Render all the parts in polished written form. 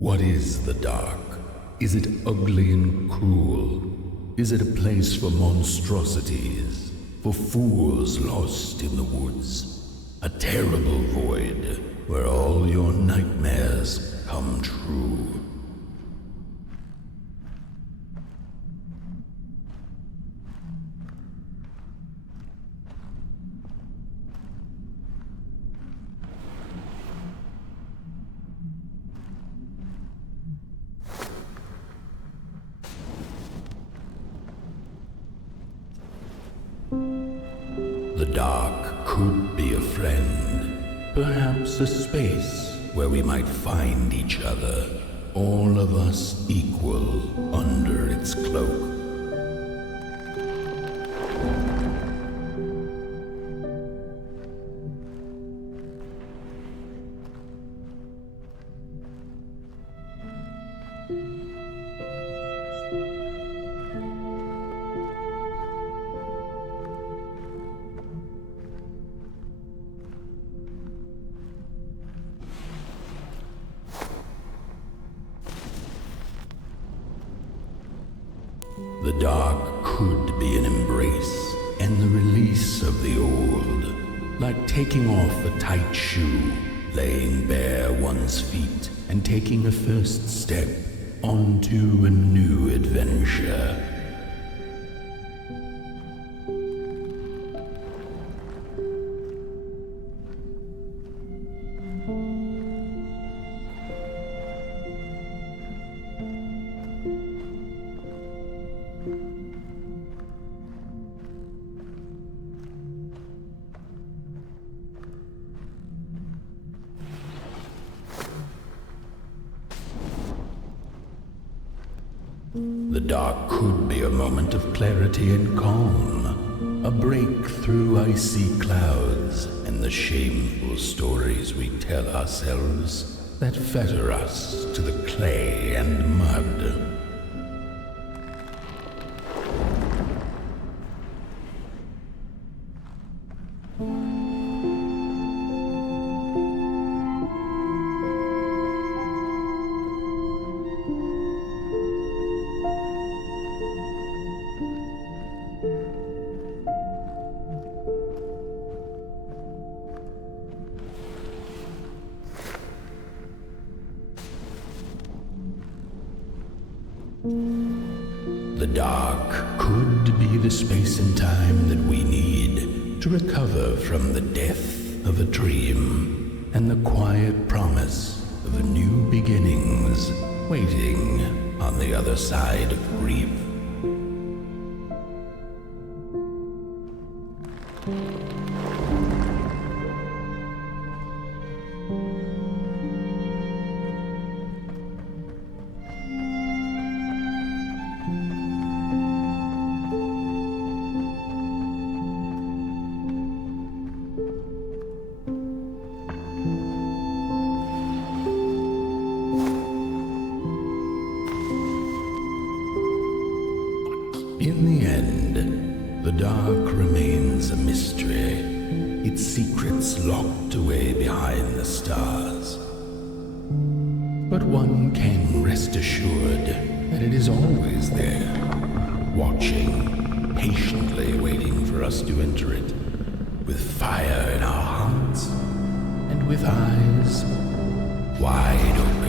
What is the dark? Is it ugly and cruel? Is it a place for monstrosities, for fools lost in the woods? A terrible void where all your nightmares come true. The dark could be a friend, perhaps a space where we might find each other, all of us equal under its cloak. The dark could be an embrace and the release of the old, like taking off a tight shoe, laying bare one's feet, and taking a first step onto a new adventure. The dark could be a moment of clarity and calm, a break through icy clouds and the shameful stories we tell ourselves that fetter us to the clay and mud. The dark could be the space and time that we need to recover from the death of a dream and the quiet promise of new beginnings waiting on the other side of grief. In the end, the dark remains a mystery, its secrets locked away behind the stars. But one can rest assured that it is always there, watching, patiently waiting for us to enter it, with fire in our hearts and with eyes wide open.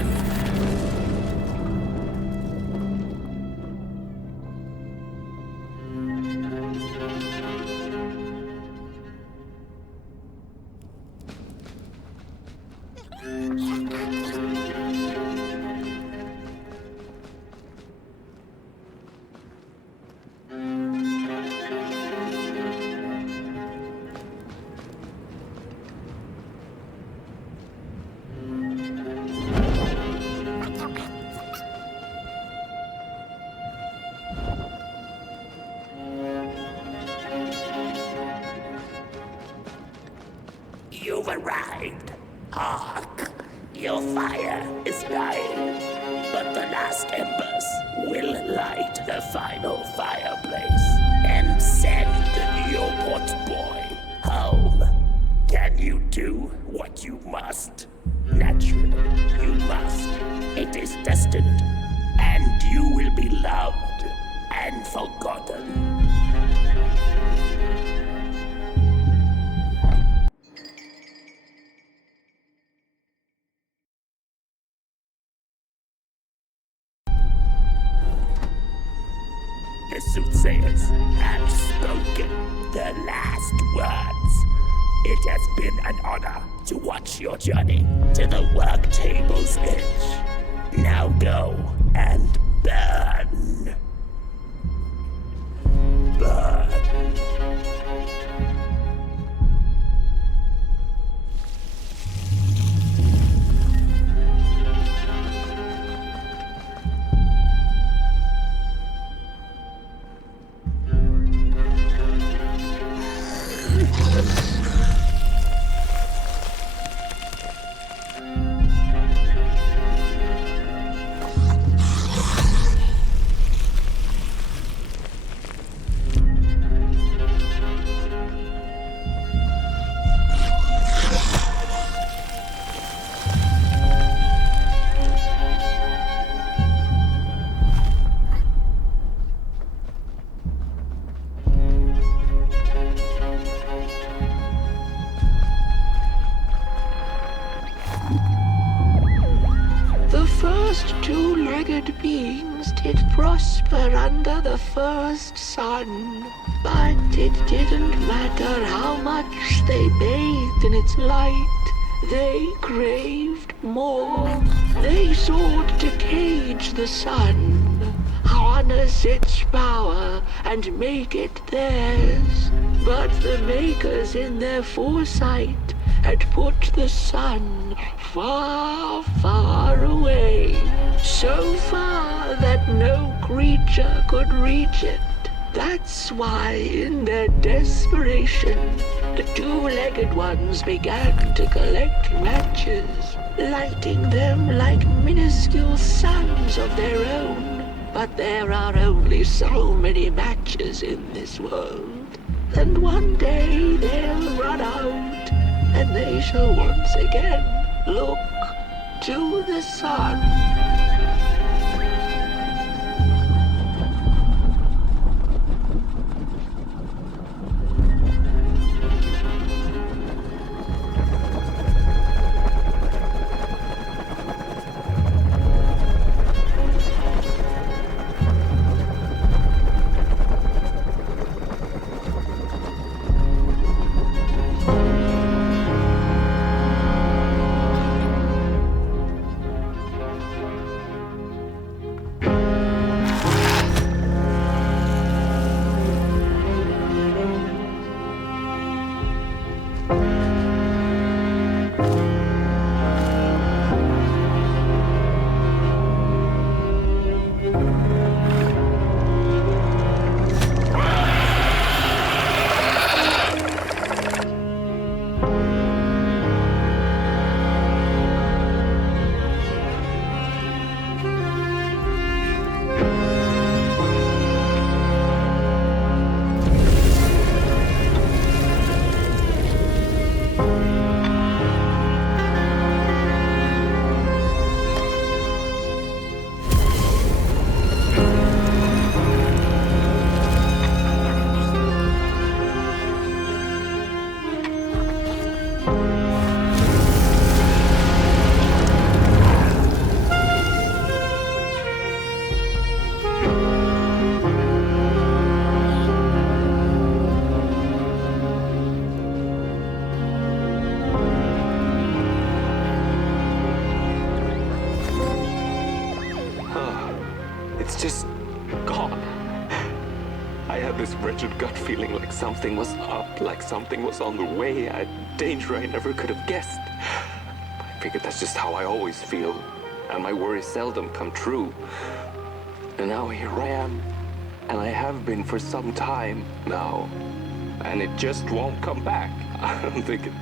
You've arrived. Hark! Your fire is dying, but the last embers will light the final fireplace and send your pot boy home. Can you do what you must? Naturally, you must. It is destined, and you will be loved and forgotten. The soothsayers have spoken the last words. It has been an honor to watch your journey to the work table's edge. Now go and burn. Burn. Two-legged beings did prosper under the first sun, but it didn't matter how much they bathed in its light. They craved more. They sought to cage the sun, harness its power, and make it theirs. But the makers in their foresight had put the sun far, far away, so far that no creature could reach it. That's why, in their desperation, the two-legged ones began to collect matches, lighting them like minuscule suns of their own. But there are only so many matches in this world, and one day they'll run out, and they shall once again look to the sun. Just gone. I had this wretched gut feeling like something was up, like something was on the way, a danger I never could have guessed. I figured that's just how I always feel, and my worries seldom come true. And now here I am, and I have been for some time now, and it just won't come back. I'm thinking,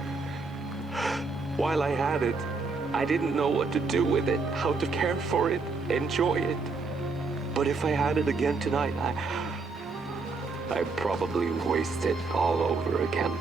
while I had it, I didn't know what to do with it, how to care for it, enjoy it. But if I had it again tonight, I'd probably waste it all over again.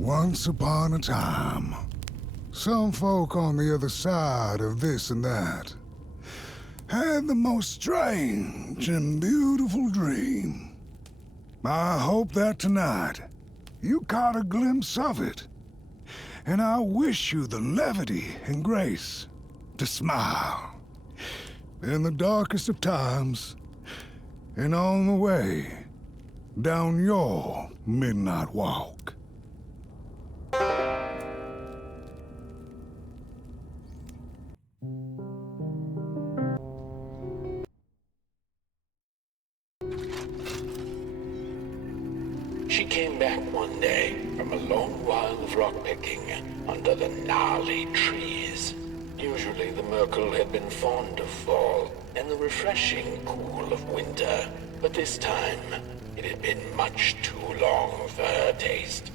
Once upon a time, some folk on the other side of this and that had the most strange and beautiful dream. I hope that tonight you caught a glimpse of it, and I wish you the levity and grace to smile in the darkest of times and on the way down your midnight walk. She came back one day from a long while of rock-picking under the gnarly trees. Usually the Merkel had been fond of fall and the refreshing cool of winter, but this time it had been much too long for her taste.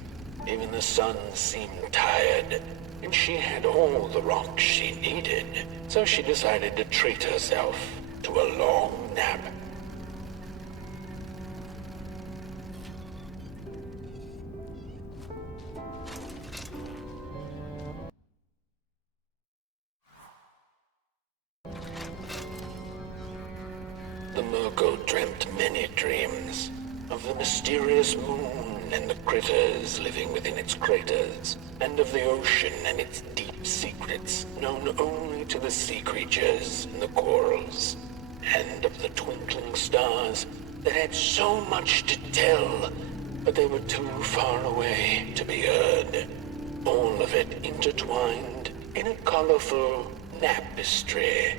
Even the sun seemed tired, and she had all the rocks she needed, so she decided to treat herself to a long nap. The Merkel dreamt many dreams of the mysterious moon and the critters living within its craters, and of the ocean and its deep secrets known only to the sea creatures and the corals, and of the twinkling stars that had so much to tell, but they were too far away to be heard. All of it intertwined in a colorful tapestry.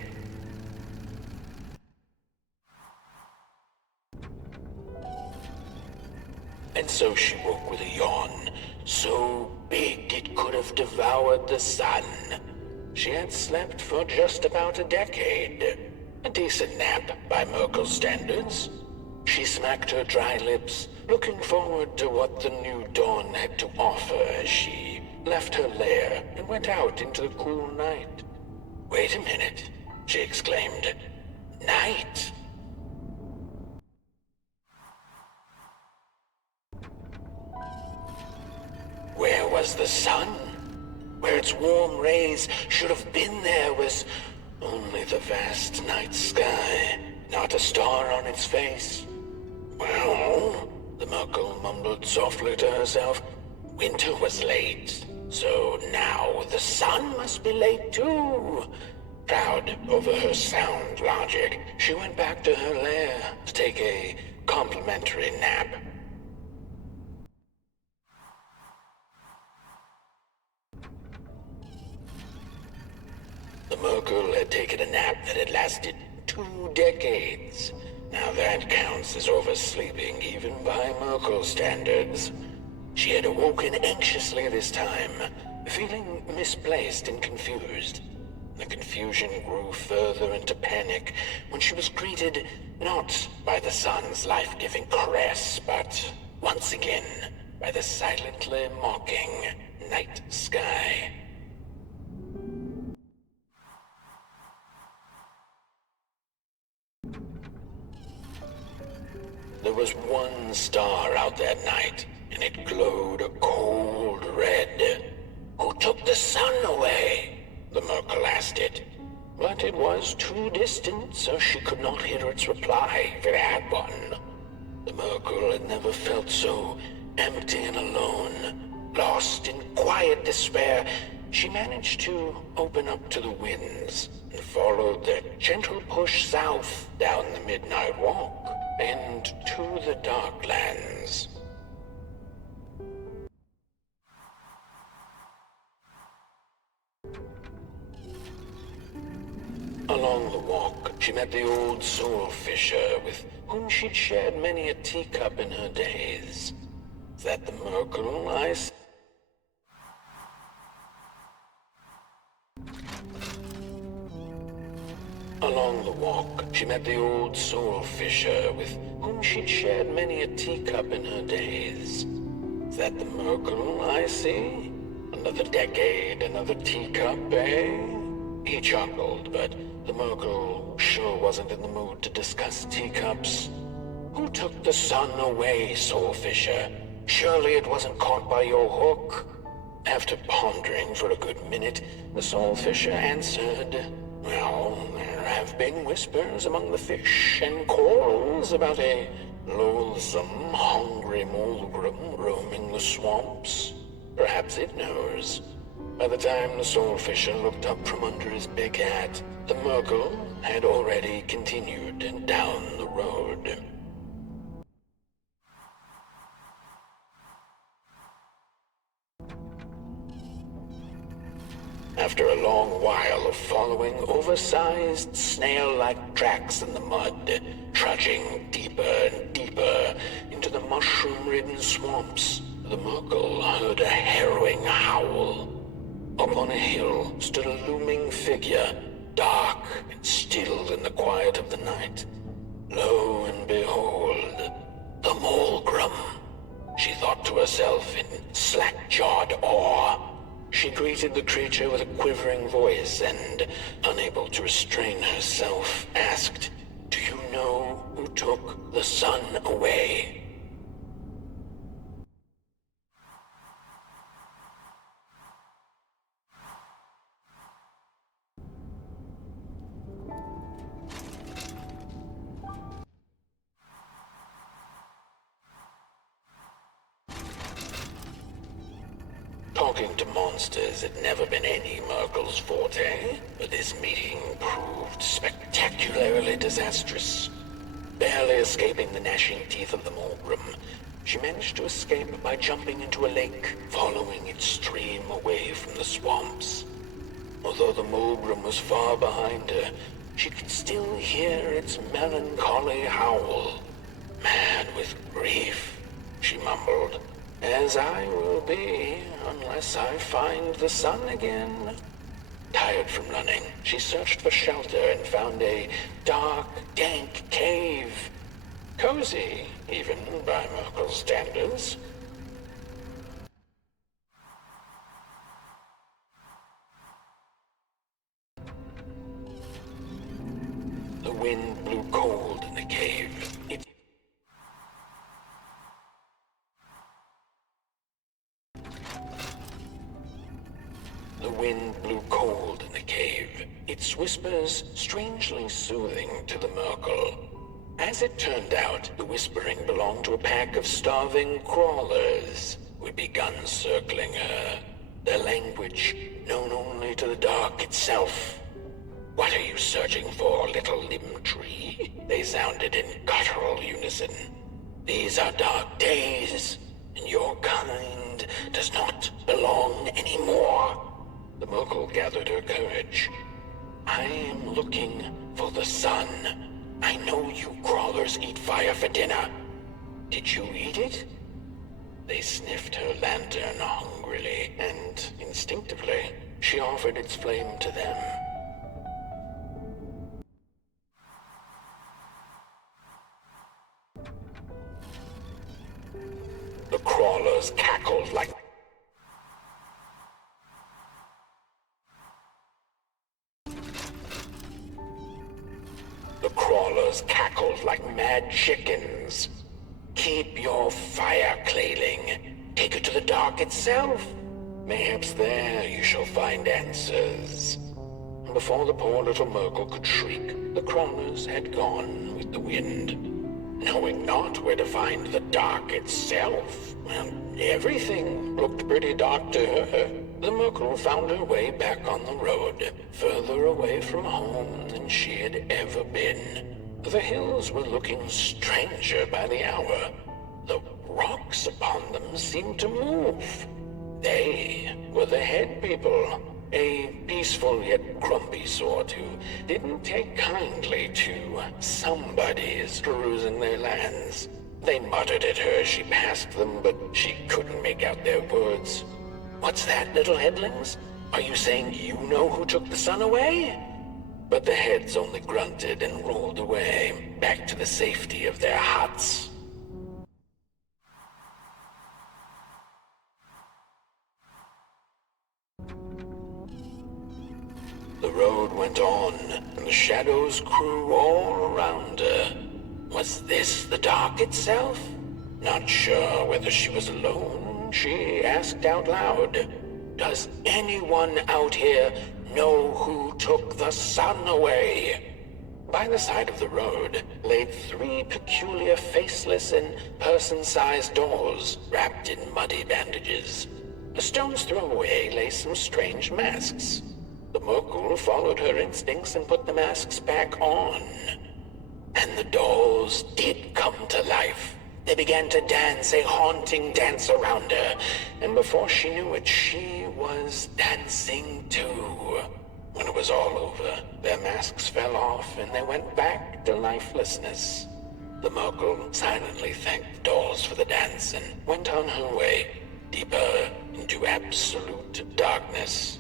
And so she woke with a yawn, so big it could have devoured the sun. She had slept for just about a decade. A decent nap by Merkel's standards. She smacked her dry lips, looking forward to what the new dawn had to offer as she left her lair and went out into the cool night. "Wait a minute," she exclaimed. "Night?" Where was the sun? Where its warm rays should have been there was only the vast night sky, not a star on its face. Well, the Merkel mumbled softly to herself, winter was late, so now the sun must be late too. Proud over her sound logic, she went back to her lair to take a complimentary nap. The Merkel had taken a nap that had lasted 2 decades. Now that counts as oversleeping even by Merkel standards. She had awoken anxiously this time, feeling misplaced and confused. The confusion grew further into panic when she was greeted not by the sun's life-giving caress, but once again by the silently mocking night sky. There was one star out that night, and it glowed a cold red. Who took the sun away? The Merkel asked it. But it was too distant, so she could not hear its reply if it had one. The Merkel had never felt so empty and alone. Lost in quiet despair, she managed to open up to the winds and followed their gentle push south down the midnight walk and to the Darklands. Along the walk, she met the old soul fisher with whom she'd shared many a teacup in her days. Is that the Merkel I see? Along the walk, she met the old soul fisher with whom she'd shared many a teacup in her days. Is that the Merkel I see? Another decade, another teacup, eh? He chuckled, but the Merkel sure wasn't in the mood to discuss teacups. Who took the sun away, soul fisher? Surely it wasn't caught by your hook? After pondering for a good minute, the Soulfisher answered, well, there have been whispers among the fish and corals about a loathsome, hungry Mulgrim roaming the swamps. Perhaps it knows. By the time the Soulfisher looked up from under his big hat, the Merkle had already continued down the road. After a long while of following oversized, snail-like tracks in the mud, trudging deeper and deeper into the mushroom-ridden swamps, the Merkle heard a harrowing howl. Up on a hill stood a looming figure, dark and still in the quiet of the night. Lo and behold, the Mulgrim, she thought to herself in slack-jawed awe. She greeted the creature with a quivering voice and, unable to restrain herself, asked, "Do you know who took the sun away?" Talking to monsters had never been any Merkle's forte, but this meeting proved spectacularly disastrous. Barely escaping the gnashing teeth of the Mulgrim, she managed to escape by jumping into a lake, following its stream away from the swamps. Although the Mulgrim was far behind her, she could still hear its melancholy howl. Mad with grief, she mumbled, "As I will be, unless I find the sun again." Tired from running, she searched for shelter and found a dark, dank cave. Cozy, even by Merkle's standards. The wind blew cold in the cave. The wind blew cold in the cave, its whispers strangely soothing to the Merkle. As it turned out, the whispering belonged to a pack of starving crawlers who had begun circling her, their language known only to the dark itself. "What are you searching for, little limb tree?" they sounded in guttural unison. "These are dark days, and your kind does not belong anymore." The Merkle gathered her courage. "I am looking for the sun. I know you crawlers eat fire for dinner. Did you eat it?" They sniffed her lantern hungrily, and instinctively, she offered its flame to them. The crawlers cackled like mad chickens. "Keep your fire cladling. Take it to the dark itself. Mayhaps there you shall find answers." And before the poor little Merkle could shriek, the crawlers had gone with the wind. Knowing not where to find the dark itself, and everything looked pretty dark to her, the Merkle found her way back on the road, further away from home than she had ever been. The hills were looking stranger by the hour. The rocks upon them seemed to move. They were the head people, a peaceful yet grumpy sort who didn't take kindly to somebody's perusing their lands. They muttered at her as she passed them, but she couldn't make out their words. "What's that, little headlings? Are you saying you know who took the sun away?" But the heads only grunted and rolled away, back to the safety of their huts. The road went on, and the shadows grew all around her. Was this the dark itself? Not sure whether she was alone, she asked out loud, "Does anyone out here know who took the sun away?" By the side of the road lay 3 peculiar faceless and person-sized dolls wrapped in muddy bandages. A stone's throw away lay some strange masks. The Merkle followed her instincts and put the masks back on. And the dolls did come to life. They began to dance a haunting dance around her, and before she knew it, she was dancing too. When it was all over, their masks fell off and they went back to lifelessness. The Merkle silently thanked the dolls for the dance and went on her way, deeper into absolute darkness.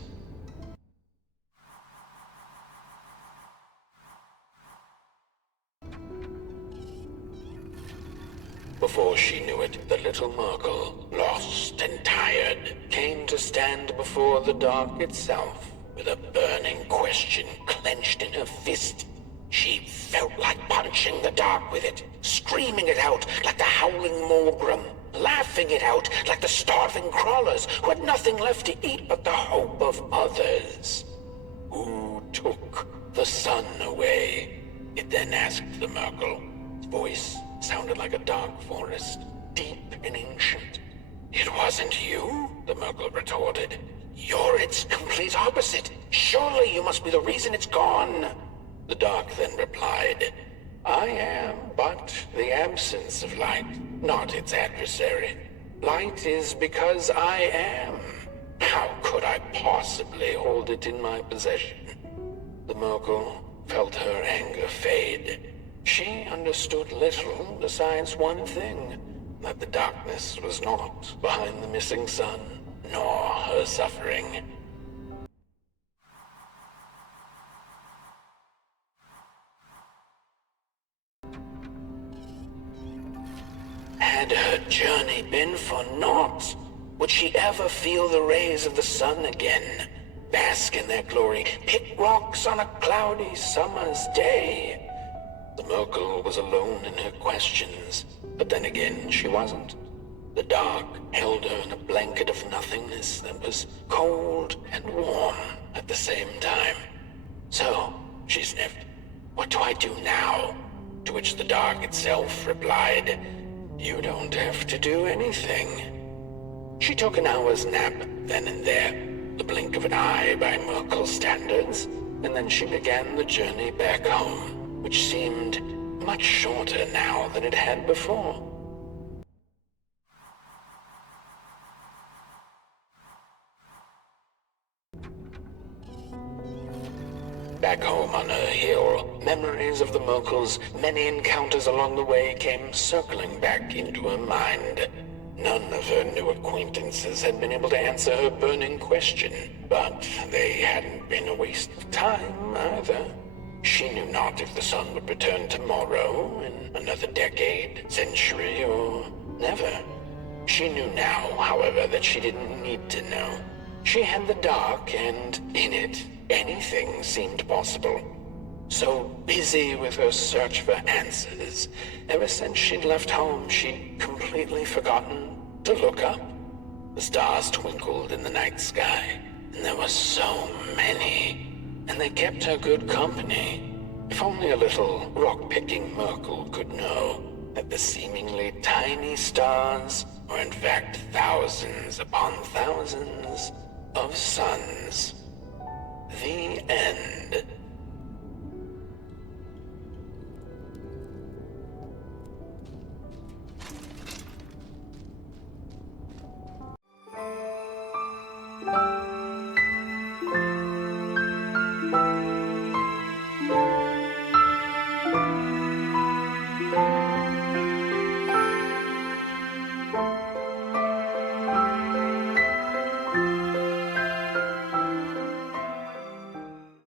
Before she knew it, the little Merkle, lost and tired, came to stand before the dark itself, with a burning question clenched in her fist. She felt like punching the dark with it, screaming it out like the howling Morgrim, laughing it out like the starving crawlers who had nothing left to eat but the hope of others. Who took the sun away? It then asked the Merkle. Its voice sounded like a dark forest, deep and ancient. "It wasn't you?" the Merkle retorted. "You're its complete opposite. Surely you must be the reason it's gone." The dark then replied, "I am but the absence of light, not its adversary. Light is because I am. How could I possibly hold it in my possession?" The Merkle felt her anger fade. She understood little besides one thing, that the darkness was not behind the missing sun, nor her suffering. Had her journey been for naught? Would she ever feel the rays of the sun again? Bask in their glory, pick rocks on a cloudy summer's day? The Merkle was alone in her questions, but then again she wasn't. The dark held her in a blanket of nothingness that was cold and warm at the same time. "So," she sniffed, "what do I do now?" To which the dark itself replied, "You don't have to do anything." She took an hour's nap then and there, the blink of an eye by Merkle standards, and then she began the journey back home, which seemed much shorter now than it had before. Back home on her hill, memories of the Merkle's many encounters along the way came circling back into her mind. None of her new acquaintances had been able to answer her burning question, but they hadn't been a waste of time either. She knew not if the sun would return tomorrow, in another decade, century, or never. She knew now, however, that she didn't need to know. She had the dark, and in it, anything seemed possible. So busy with her search for answers, ever since she'd left home, she'd completely forgotten to look up. The stars twinkled in the night sky, and there were so many, and they kept her good company. If only a little rock-picking Merkle could know that the seemingly tiny stars were in fact thousands upon thousands of suns. The end.